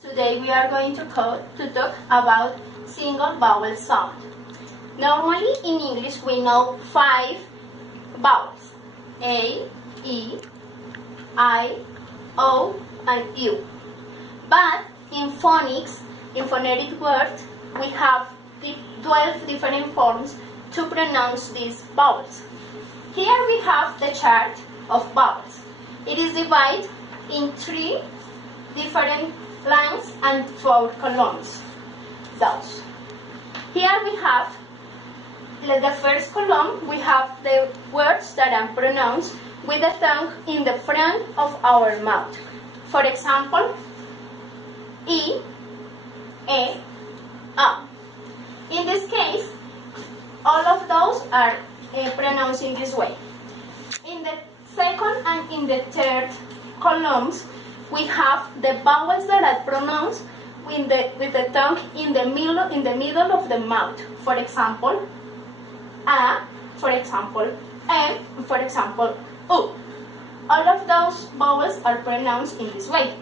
Today we are going to talk about single vowel sound. Normally in English we know 5 vowels: A, E, I, O, and U. But in phonics, in phonetic words, we have 12 different forms to pronounce these vowels. Here we have the chart of vowels. It is divided in 3 different lines and 4 columns. Those. Here we have the first column. We have the words that are pronounced with the tongue in the front of our mouth. For example, E, E, A. In this case, all of those are pronounced in this way. In the second and in the third columns, we have the vowels that are pronounced with the tongue in the middle of the mouth. For example, A, for example, E, for example, U. All of those vowels are pronounced in this way.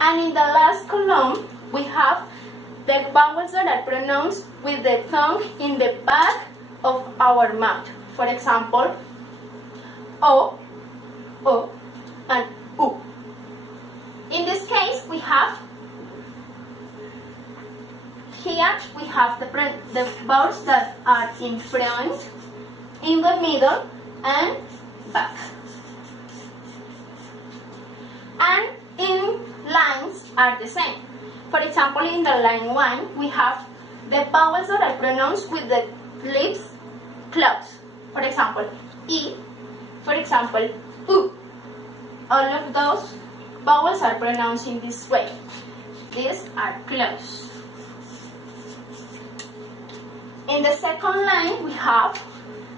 And in the last column, we have the vowels that are pronounced with the tongue in the back of our mouth. For example, O, O, and U. In this case, we have here we have the vowels that are in front, in the middle, and back. And in lines are the same. For example, in the line 1, we have the vowels that are pronounced with the lips closed. For example, E, for example, U. All of those vowels are pronounced in this way. These are closed. In the second line, we have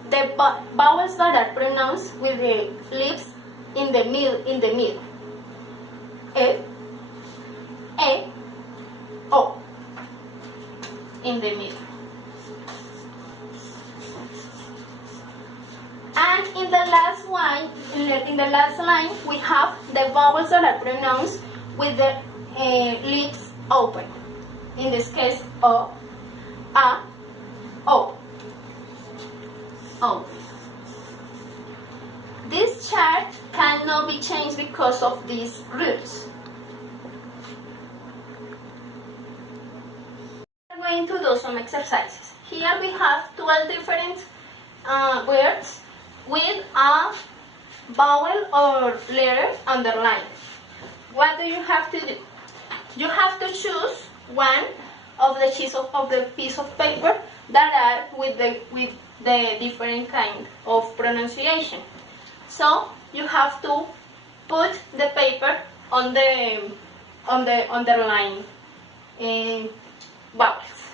the vowels that are pronounced with the lips in the middle. E, E, O. In the middle. And in the last one, in the last line, we have the vowels that are pronounced with the lips open. In this case, O, A, O. O. This chart cannot be changed because of these rules. We are going to do some exercises. Here we have 12 different words with a vowel or letter underlined. What do you have to do? You have to choose one of the piece of paper that are with the different kind of pronunciation. So you have to put the paper on the underlined vowels.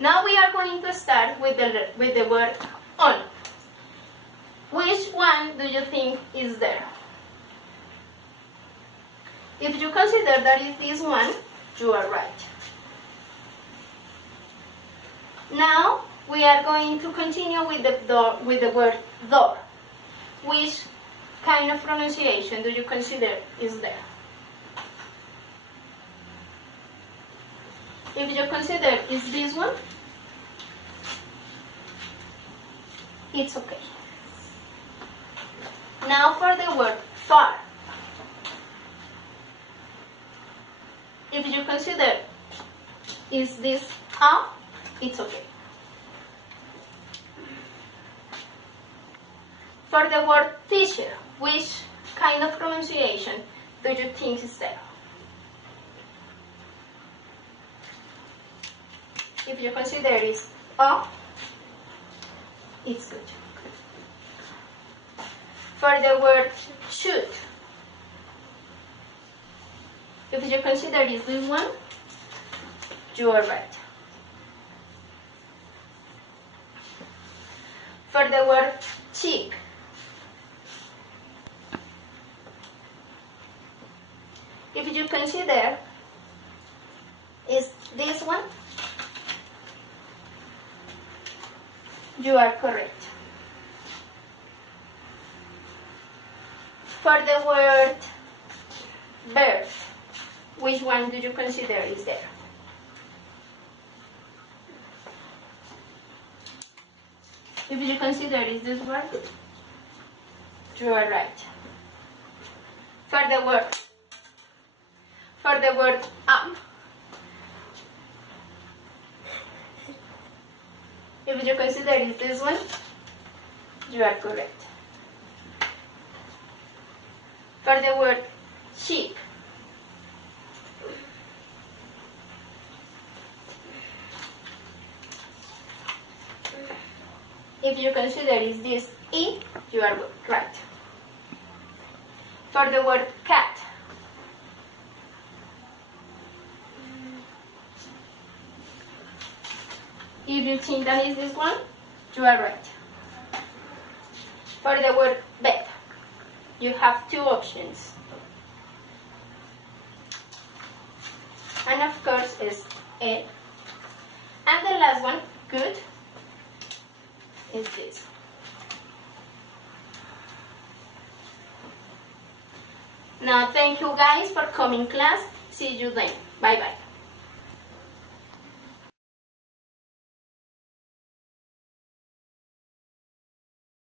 Now we are going to start with the word on. Which one do you think is there? If you consider that is this one, you are right. Now we are going to continue with the word door. Which kind of pronunciation do you consider is there? If you consider is this one, it's okay. Now for the word far. If you consider is this A, it's okay. For the word teacher, which kind of pronunciation do you think is there? If you consider is A, it's good. For the word shoot, if you consider this one, you are right. For the word cheek, if you consider is this one, you are correct. For the word bird, which one do you consider is there? If you consider is this one, you are right. For the word up, if you consider is this one, you are correct. For the word sheep, if you consider is this E, you are right. For the word cat, if you think that is this one, you are right. For the word bed, you have two options. And of course is A. And the last one, good, is this. Now thank you guys for coming class. See you then. Bye bye.